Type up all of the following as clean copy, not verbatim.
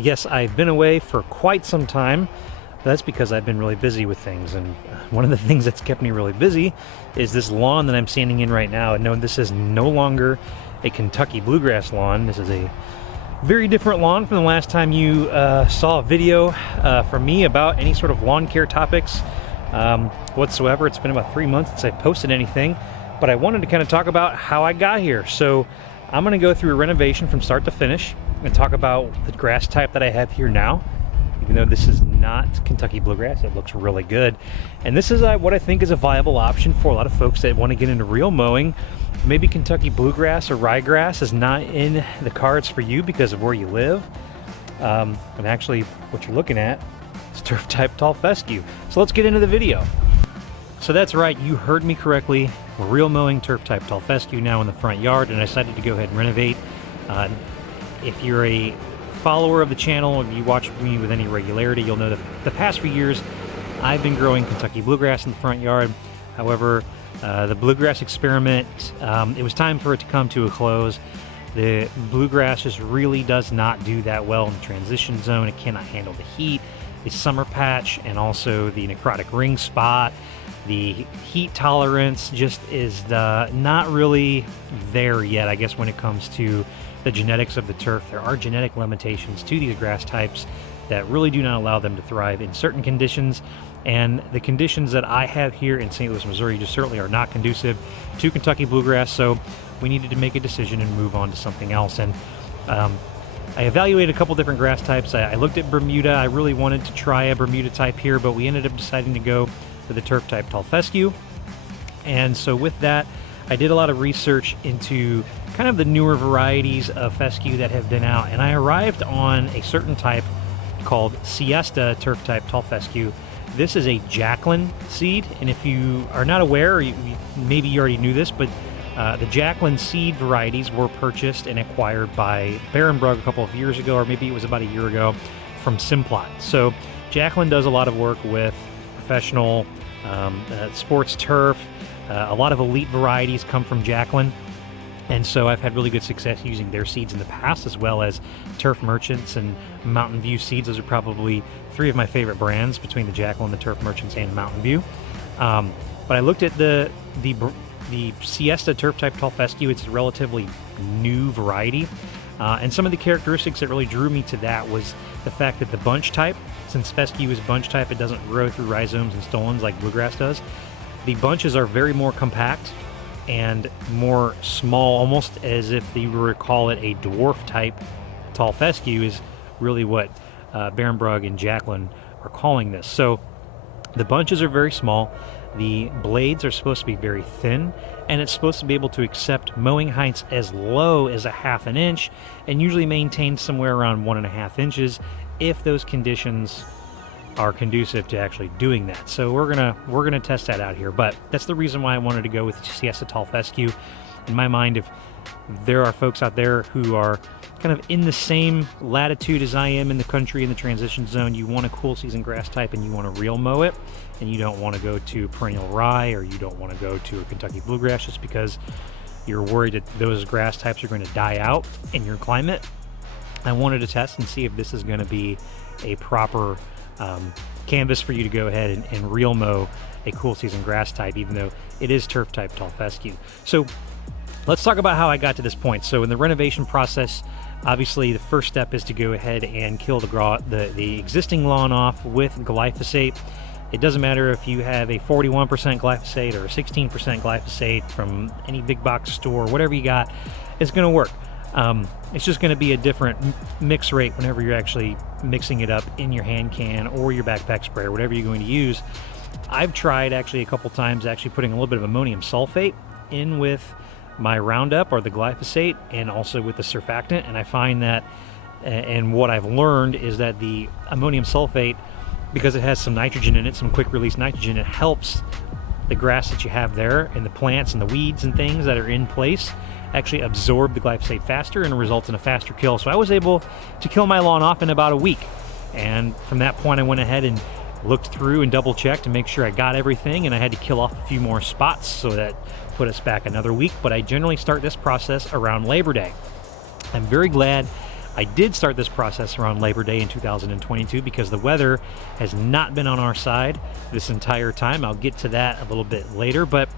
Yes, I've been away for quite some time. That's because I've been really busy with things, and one of the things that's kept me really busy is this lawn that I'm standing in right now. And no, this is no longer a Kentucky bluegrass lawn. This is a very different lawn from the last time you saw a video from me about any sort of lawn care topics whatsoever. It's been about 3 months since I posted anything, but I wanted to kind of talk about how I got here. So I'm going to go through a renovation from start to finish and talk about the grass type that I have here now. Even though this is not Kentucky bluegrass, it looks really good. And this is what I think is a viable option for a lot of folks that want to get into real mowing. Maybe Kentucky bluegrass or ryegrass is not in the cards for you because of where you live. And actually, what you're looking at is turf type tall fescue. So let's get into the video. So that's right, you heard me correctly. We're real mowing turf type tall fescue now in the front yard, and I decided to go ahead and renovate. If you're a follower of the channel, if you watch me with any regularity, you'll know that the past few years I've been growing Kentucky bluegrass in the front yard. However, the bluegrass experiment, it was time for it to come to a close. The bluegrass just really does not do that well in the transition zone. It cannot handle the heat, the summer patch, and also the necrotic ring spot. The heat tolerance just is not really there yet, I guess, when it comes to the genetics of the turf. There are genetic limitations to these grass types that really do not allow them to thrive in certain conditions, and the conditions that I have here in St. Louis, Missouri just certainly are not conducive to Kentucky bluegrass, so we needed to make a decision and move on to something else. And I evaluated a couple different grass types. I looked at Bermuda. I really wanted to try a Bermuda type here, but we ended up deciding to go with the turf type tall fescue. And so with that, I did a lot of research into kind of the newer varieties of fescue that have been out, and I arrived on a certain type called Siesta turf type tall fescue. This is a Jacqueline seed, and if you are not aware, or maybe you already knew this, but the Jacqueline seed varieties were purchased and acquired by Barenbrug a couple of years ago, or maybe it was about a year ago, from Simplot. So Jacqueline does a lot of work with professional sports turf. A lot of elite varieties come from Jacqueline, and so I've had really good success using their seeds in the past, as well as Turf Merchants and Mountain View seeds. Those are probably three of my favorite brands between the Jacqueline, the Turf Merchants, and Mountain View. But I looked at the Siesta turf type tall fescue. It's a relatively new variety, and some of the characteristics that really drew me to that was the fact that the bunch type, since fescue is bunch type, it doesn't grow through rhizomes and stolons like bluegrass does. The bunches are very more compact and more small, almost as if you were to call it a dwarf type tall fescue is really what Barenbrug and Jacqueline are calling this. So the bunches are very small, the blades are supposed to be very thin, and it's supposed to be able to accept mowing heights as low as a ½ an inch and usually maintain somewhere around 1.5 inches if those conditions are conducive to actually doing that. So we're gonna test that out here, but that's the reason why I wanted to go with Siesta tall fescue. In my mind, if there are folks out there who are kind of in the same latitude as I am in the country in the transition zone, you want a cool season grass type and you want to real mow it, and you don't want to go to perennial rye, or you don't want to go to a Kentucky bluegrass just because you're worried that those grass types are going to die out in your climate, I wanted to test and see if this is going to be a proper canvas for you to go ahead and real mow a cool season grass type, even though it is turf type tall fescue. So let's talk about how I got to this point. So in the renovation process, obviously the first step is to go ahead and kill the existing lawn off with glyphosate. It doesn't matter if you have a 41% glyphosate or a 16% glyphosate from any big box store, whatever you got, it's going to work. It's just going to be a different mix rate whenever you're actually mixing it up in your hand can or your backpack sprayer, whatever you're going to use. I've tried actually a couple times actually putting a little bit of ammonium sulfate in with my Roundup or the glyphosate, and also with the surfactant, and I find that, and what I've learned is that the ammonium sulfate, because it has some nitrogen in it, some quick release nitrogen, it helps the grass that you have there and the plants and the weeds and things that are in place actually absorb the glyphosate faster and results in a faster kill. So I was able to kill my lawn off in about a week, and from that point I went ahead and looked through and double checked to make sure I got everything, and I had to kill off a few more spots, so that put us back another week. But I generally start this process around Labor Day. I'm very glad I did start this process around Labor Day in 2022 because the weather has not been on our side this entire time. I'll get to that a little bit later, but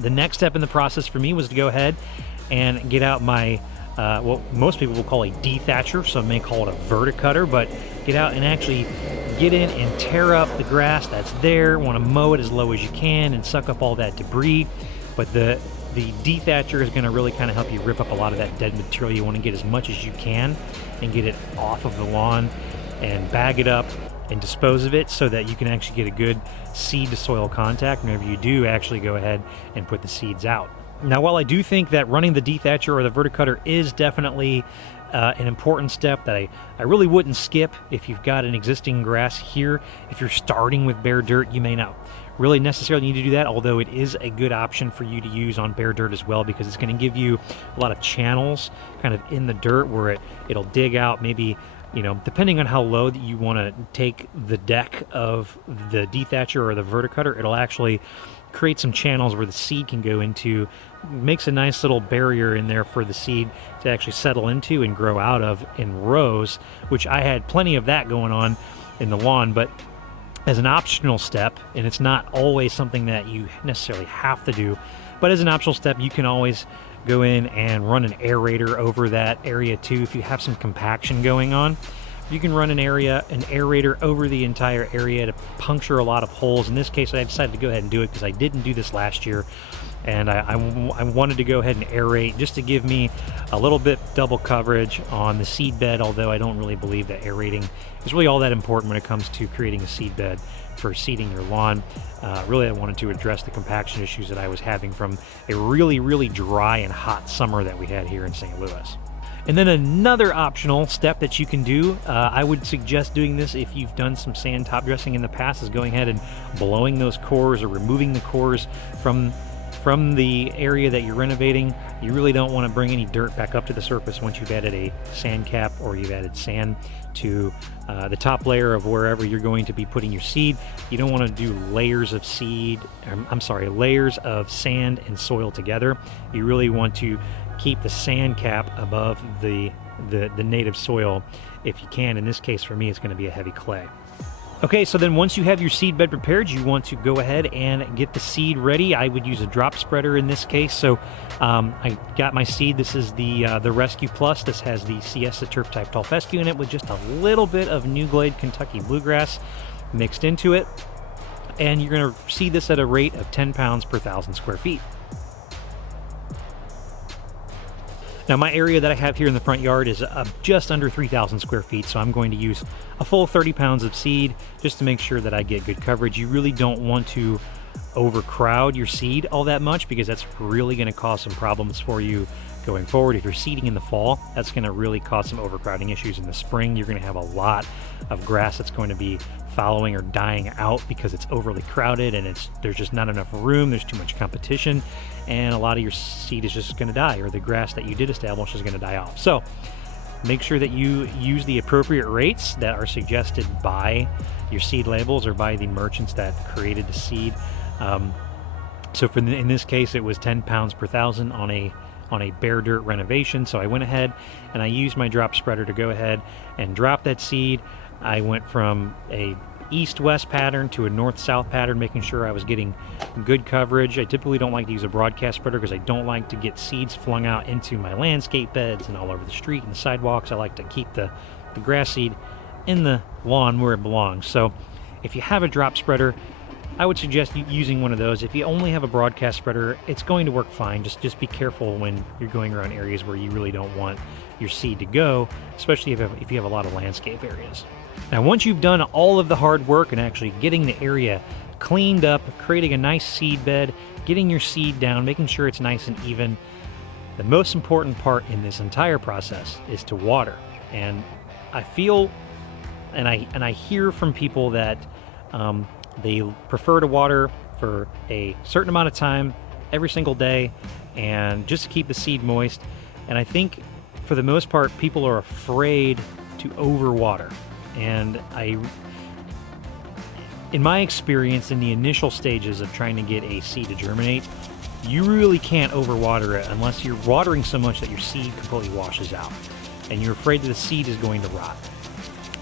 the next step in the process for me was to go ahead and get out my what most people will call a dethatcher, some may call it a verticutter, but get out and actually get in and tear up the grass that's there. Want to mow it as low as you can and suck up all that debris, but the dethatcher is going to really kind of help you rip up a lot of that dead material. You want to get as much as you can and get it off of the lawn and bag it up and dispose of it so that you can actually get a good seed to soil contact whenever you do actually go ahead and put the seeds out. Now, while I do think that running the dethatcher or the verticutter is definitely an important step that I really wouldn't skip if you've got an existing grass here. If you're starting with bare dirt, you may not really necessarily need to do that, although it is a good option for you to use on bare dirt as well, because it's going to give you a lot of channels kind of in the dirt where it'll dig out, maybe, you know, depending on how low that you want to take the deck of the dethatcher or the verticutter, it'll actually create some channels where the seed can go into. Makes a nice little barrier in there for the seed to actually settle into and grow out of in rows, which I had plenty of that going on in the lawn. But as an optional step, and it's not always something that you necessarily have to do, but as an optional step, you can always go in and run an aerator over that area too. If you have some compaction going on, you can run an aerator over the entire area to puncture a lot of holes. In this case, I decided to go ahead and do it because I didn't do this last year, and I wanted to go ahead and aerate just to give me a little bit double coverage on the seed bed, although I don't really believe that aerating is really all that important when it comes to creating a seed bed for seeding your lawn. Really, I wanted to address the compaction issues that I was having from a really, really dry and hot summer that we had here in St. Louis. And then another optional step that you can do, I would suggest doing this if you've done some sand top dressing in the past, is going ahead and blowing those cores or removing the cores from the area that you're renovating. You really don't want to bring any dirt back up to the surface once you've added a sand cap or you've added sand to the top layer of wherever you're going to be putting your seed. You don't want to do layers of layers of sand and soil together. You really want to keep the sand cap above the native soil if you can. In this case, for me, it's going to be a heavy clay. Okay, so then once you have your seed bed prepared, you want to go ahead and get the seed ready. I would use a drop spreader in this case. So I got my seed. This is the Rescue Plus. This has the Siesta turf type tall fescue in it with just a little bit of New Glade Kentucky bluegrass mixed into it. And you're going to seed this at a rate of 10 pounds per 1,000 square feet. Now, my area that I have here in the front yard is just under 3,000 square feet, so I'm going to use a full 30 pounds of seed just to make sure that I get good coverage. You really don't want to overcrowd your seed all that much, because that's really going to cause some problems for you going forward. If you're seeding in the fall, that's going to really cause some overcrowding issues. In the spring, you're going to have a lot of grass that's going to be following or dying out because it's overly crowded and there's just not enough room, there's too much competition, and a lot of your seed is just going to die, or the grass that you did establish is going to die off. So make sure that you use the appropriate rates that are suggested by your seed labels or by the merchants that created the seed. So in this case, it was 10 pounds per 1,000 on a bare dirt renovation. So I went ahead and I used my drop spreader to go ahead and drop that seed. I went from a east-west pattern to a north-south pattern, making sure I was getting good coverage. I typically don't like to use a broadcast spreader because I don't like to get seeds flung out into my landscape beds and all over the street and the sidewalks. I like to keep the grass seed in the lawn where it belongs. So if you have a drop spreader, I would suggest using one of those. If you only have a broadcast spreader, it's going to work fine. Just be careful when you're going around areas where you really don't want your seed to go, especially if you have a lot of landscape areas. Now, once you've done all of the hard work and actually getting the area cleaned up, creating a nice seed bed, getting your seed down, making sure it's nice and even, the most important part in this entire process is to water. And I feel, and I hear from people that they prefer to water for a certain amount of time every single day and just to keep the seed moist. And I think for the most part, people are afraid to overwater. And in my experience, in the initial stages of trying to get a seed to germinate, you really can't overwater it unless you're watering so much that your seed completely washes out. and you're afraid that the seed is going to rot.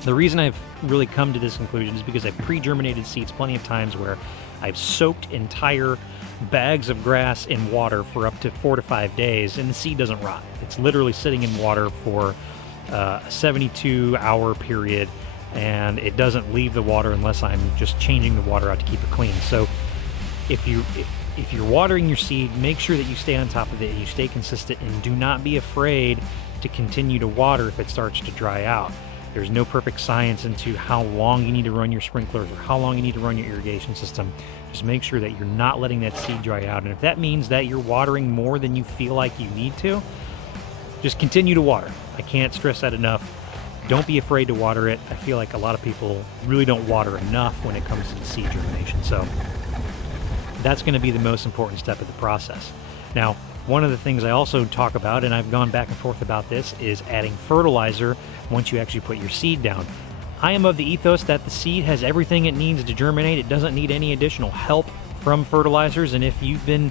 The reason I've really come to this conclusion is because I've pre-germinated seeds plenty of times where I've soaked entire bags of grass in water for up to 4 to 5 days, and the seed doesn't rot. It's literally sitting in water for a 72-hour period, and it doesn't leave the water unless I'm just changing the water out to keep it clean. So if you're watering your seed, make sure that you stay on top of it, you stay consistent, and do not be afraid to continue to water if it starts to dry out. There's no perfect science into how long you need to run your sprinklers or how long you need to run your irrigation system. Just make sure that you're not letting that seed dry out. And if that means that you're watering more than you feel like you need to, just continue to water. I can't stress that enough. Don't be afraid to water it. I feel like a lot of people really don't water enough when it comes to the seed germination. So that's going to be the most important step of the process. Now, one of the things I also talk about, and I've gone back and forth about this, is adding fertilizer once you actually put your seed down. I am of the ethos that the seed has everything it needs to germinate. It doesn't need any additional help from fertilizers, and if you've been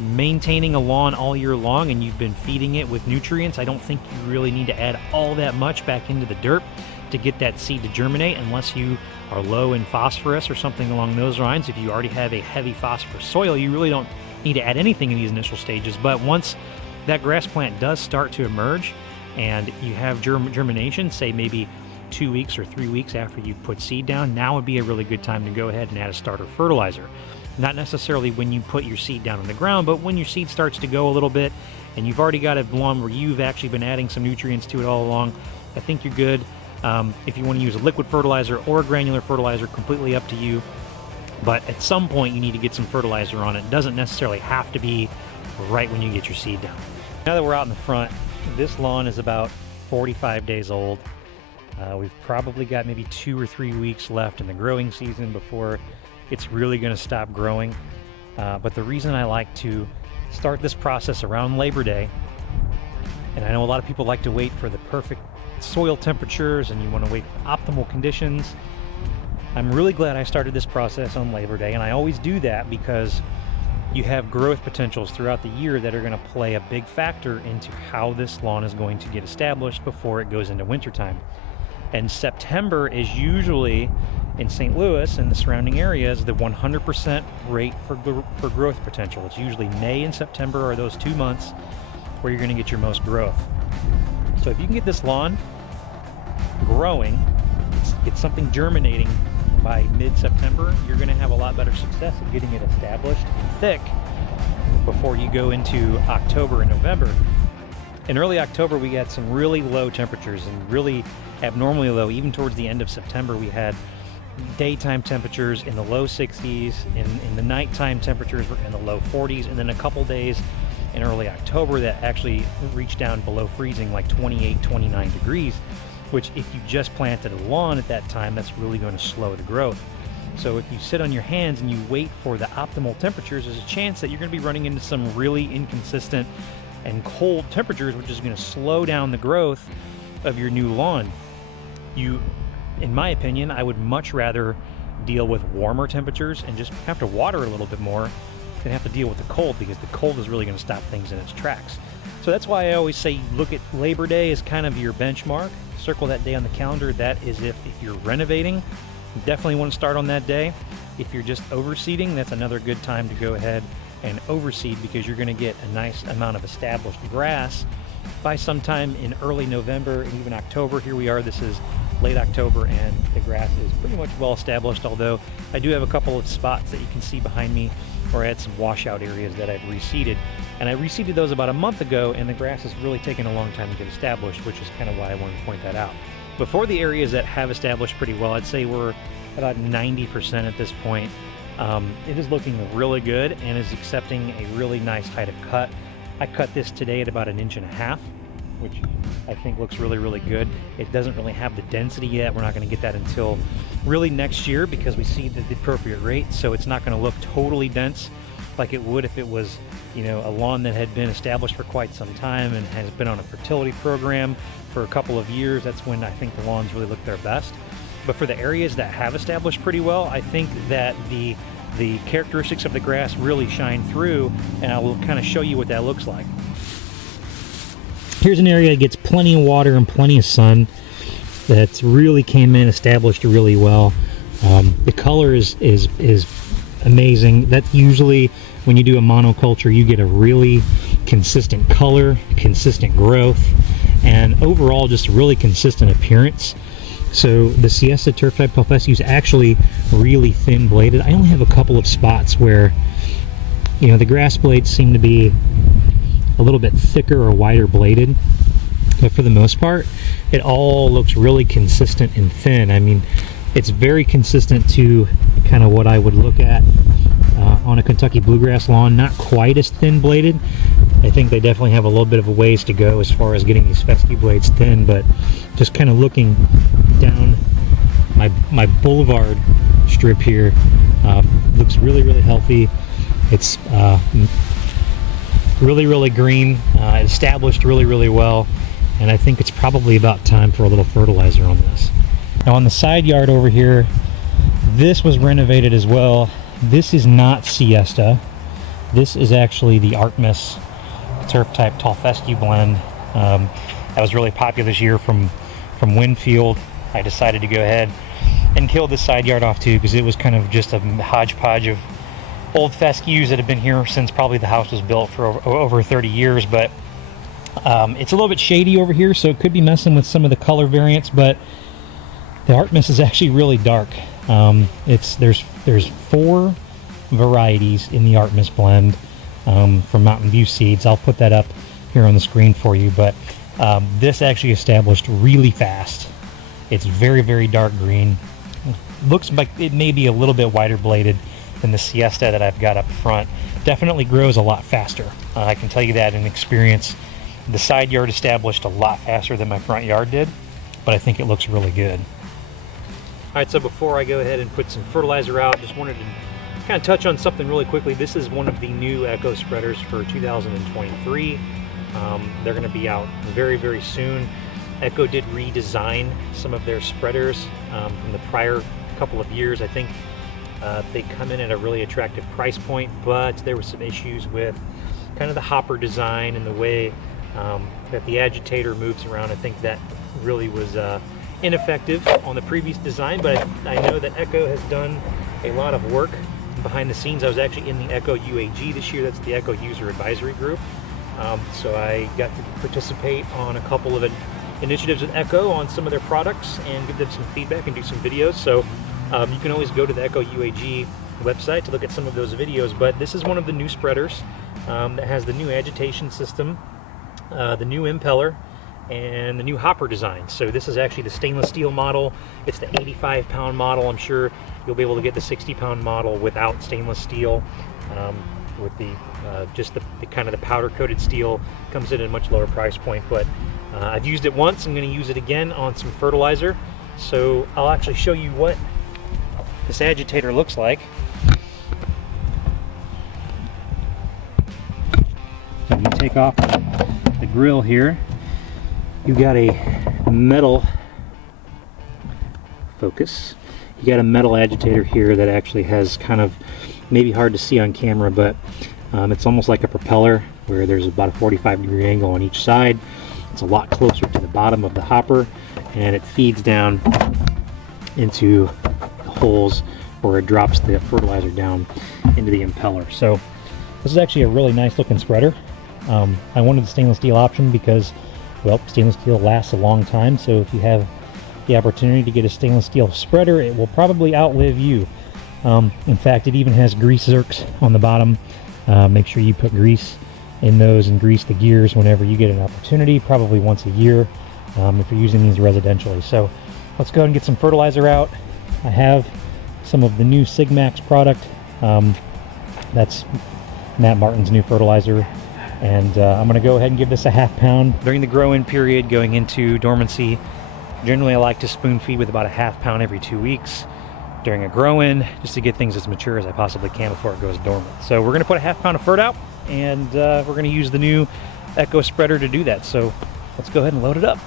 maintaining a lawn all year long and you've been feeding it with nutrients, I don't think you really need to add all that much back into the dirt to get that seed to germinate, unless you are low in phosphorus or something along those lines. If you already have a heavy phosphorus soil, you really don't need to add anything in these initial stages. But once that grass plant does start to emerge and you have germination, say maybe 2 weeks or 3 weeks after you put seed down, now would be a really good time to go ahead and add a starter fertilizer. Not necessarily when you put your seed down on the ground, but when your seed starts to go a little bit and you've already got a lawn where you've actually been adding some nutrients to it all along, I think you're good. If you want to use a liquid fertilizer or a granular fertilizer, completely up to you. But at some point you need to get some fertilizer on it. It doesn't necessarily have to be right when you get your seed down. Now that we're out in the front, this lawn is about 45 days old. We've probably got maybe 2 or 3 weeks left in the growing season before it's really going to stop growing. But the reason I like to start this process around Labor Day, and I know a lot of people like to wait for the perfect soil temperatures and you want to wait for optimal conditions. I'm really glad I started this process on Labor Day, and I always do that because you have growth potentials throughout the year that are going to play a big factor into how this lawn is going to get established before it goes into wintertime. And September is usually, in St. Louis and the surrounding areas, the 100% rate for growth potential. It's usually May and September are those 2 months where you're going to get your most growth. So if you can get this lawn growing, get something germinating by mid-September, you're going to have a lot better success at getting it established and thick before you go into October and November. In early October, we had some really low temperatures, and really abnormally low. Even towards the end of September, we had daytime temperatures in the low 60s, in the nighttime temperatures were in the low 40s, and then a couple days in early October that actually reached down below freezing, like 28, 29 degrees, which if you just planted a lawn at that time, that's really going to slow the growth. So if you sit on your hands and you wait for the optimal temperatures, there's a chance that you're going to be running into some really inconsistent and cold temperatures, which is going to slow down the growth of your new lawn. In my opinion, I would much rather deal with warmer temperatures and just have to water a little bit more than have to deal with the cold, because the cold is really going to stop things in its tracks. So that's why I always say look at Labor Day as kind of your benchmark. Circle that day on the calendar. That is if you're renovating, you definitely want to start on that day. If you're just overseeding, that's another good time to go ahead and overseed, because you're going to get a nice amount of established grass by sometime in early November and even October. Here we are, this is late October, and the grass is pretty much well established, although I do have a couple of spots that you can see behind me where I had some washout areas that I've reseeded. And I reseeded those about a month ago, and the grass has really taken a long time to get established, which is kind of why I wanted to point that out. But for the areas that have established pretty well, I'd say we're about 90% at this point. It is looking really good and is accepting a really nice height of cut. I cut this today at about 1.5 inches, which I think looks really, really good. It doesn't really have the density yet. We're not going to get that until really next year, because we see the appropriate rate. So it's not going to look totally dense like it would if it was, a lawn that had been established for quite some time and has been on a fertility program for a couple of years. That's when I think the lawns really look their best. But for the areas that have established pretty well, I think that the characteristics of the grass really shine through, and I will kind of show you what that looks like. Here's an area that gets plenty of water and plenty of sun. That's really came in, established really well. The color is amazing. That's usually when you do a monoculture, you get a really consistent color, consistent growth, and overall just really consistent appearance. So the Siesta turf type Fescue is actually really thin bladed. I only have a couple of spots where, you know, the grass blades seem to be a little bit thicker or wider bladed, but for the most part it all looks really consistent and thin. I mean, it's very consistent to kind of what I would look at on a Kentucky bluegrass lawn. Not quite as thin bladed. I think they definitely have a little bit of a ways to go as far as getting these fescue blades thin, but just kind of looking down my boulevard strip here, looks really healthy. It's really green, established really well, and I think it's probably about time for a little fertilizer on this. Now on the side yard over here, this was renovated as well. This is not Siesta. This is actually the Artemis turf type tall fescue blend. That was really popular this year from Winfield. I decided to go ahead and kill this side yard off too, because it was kind of just a hodgepodge of old fescues that have been here since probably the house was built for over 30 years. But it's a little bit shady over here, so it could be messing with some of the color variants, but the Artemis is actually really dark. There's 4 varieties in the Artemis blend from Mountain View Seeds. I'll put that up here on the screen for you, but this actually established really fast. It's very dark green. Looks like it may be a little bit wider bladed than the Siesta that I've got up front. Definitely grows a lot faster. I can tell you that in experience. The side yard established a lot faster than my front yard did, but I think it looks really good. All right, so before I go ahead and put some fertilizer out, just wanted to kind of touch on something really quickly. This is one of the new Echo spreaders for 2023. They're going to be out very soon. Echo did redesign some of their spreaders from the prior couple of years. I think they come in at a really attractive price point, but there were some issues with kind of the hopper design and the way that the agitator moves around. I think that really was ineffective on the previous design, but I know that Echo has done a lot of work behind the scenes. I was actually in the Echo UAG this year. That's the Echo User Advisory Group. So I got to participate on a couple of initiatives with Echo on some of their products and give them some feedback and do some videos. So you can always go to the Echo UAG website to look at some of those videos, but this is one of the new spreaders that has the new agitation system, the new impeller, and the new hopper design. So this is actually the stainless steel model. It's the 85-pound model. I'm sure you'll be able to get the 60-pound model without stainless steel. With the just the kind of the powder coated steel comes in at a much lower price point. But I've used it once. I'm going to use it again on some fertilizer. So I'll actually show you what this agitator looks like. So you take off the grill here. You got a metal focus. You got a metal agitator here that actually has kind of, maybe hard to see on camera, but it's almost like a propeller where there's about a 45-degree angle on each side. It's a lot closer to the bottom of the hopper, and it feeds down into the holes where it drops the fertilizer down into the impeller. So this is actually a really nice looking spreader. I wanted the stainless steel option because, well, stainless steel lasts a long time, so if you have the opportunity to get a stainless steel spreader, it will probably outlive you. In fact, it even has grease zerks on the bottom. Make sure you put grease in those and grease the gears whenever you get an opportunity, probably once a year if you're using these residentially. So let's go ahead and get some fertilizer out. I have some of the new Sigmax product. That's Matt Martin's new fertilizer. And I'm going to go ahead and give this a ½ pound. During the grow-in period going into dormancy, generally I like to spoon feed with about a ½ pound every 2 weeks during a grow-in, just to get things as mature as I possibly can before it goes dormant. So we're going to put a ½ pound of fert out, and we're going to use the new Echo spreader to do that. So let's go ahead and load it up.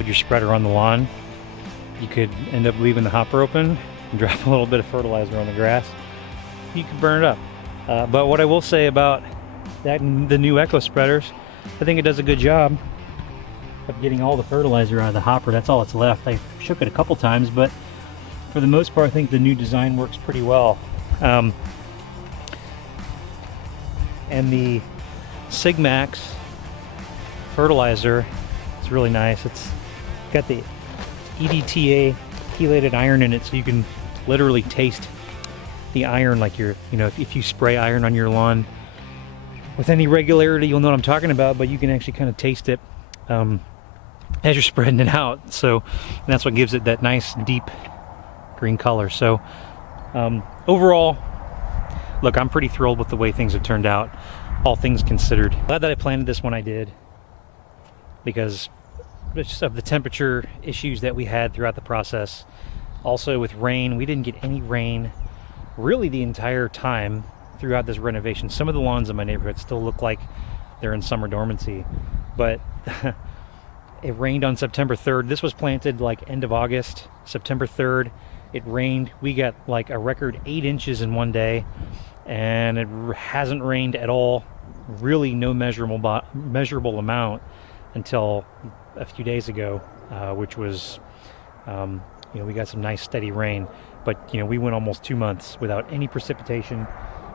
Put your spreader on the lawn. You could end up leaving the hopper open and drop a little bit of fertilizer on the grass. You could burn it up. But what I will say about that, the new Echo spreaders, I think it does a good job of getting all the fertilizer out of the hopper. That's all that's left. I shook it a couple times, but for the most part, I think the new design works pretty well. And the Sigmax fertilizer is really nice. It's got the EDTA, chelated iron in it, so you can literally taste the iron like you're, you know, if you spray iron on your lawn with any regularity, you'll know what I'm talking about, but you can actually kind of taste it as you're spreading it out. So that's what gives it that nice deep green color. So overall, look, I'm pretty thrilled with the way things have turned out, all things considered. Glad that I planted this when I did, because just of the temperature issues that we had throughout the process. Also with rain, we didn't get any rain really the entire time throughout this renovation. Some of the lawns in my neighborhood still look like they're in summer dormancy, but it rained on September 3rd. This was planted like end of August. September 3rd, it rained. We got like a record 8 inches in one day, and it hasn't rained at all, really no measurable amount until a few days ago, which was, you know, we got some nice steady rain, but you know, we went almost 2 months without any precipitation.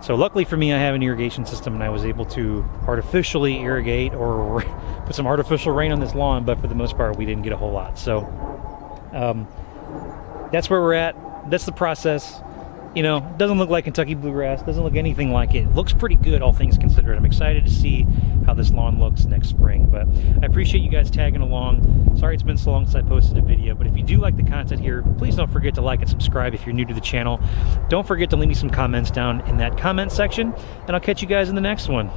So luckily for me, I have an irrigation system, and I was able to artificially irrigate or put some artificial rain on this lawn, but for the most part, we didn't get a whole lot. So that's where we're at. That's the process. You know, doesn't look like Kentucky bluegrass, doesn't look anything like it. Looks pretty good, all things considered. I'm excited to see how this lawn looks next spring, but I appreciate you guys tagging along. Sorry it's been so long since I posted a video, but if you do like the content here, please don't forget to like and subscribe if you're new to the channel. Don't forget to leave me some comments down in that comment section, and I'll catch you guys in the next one.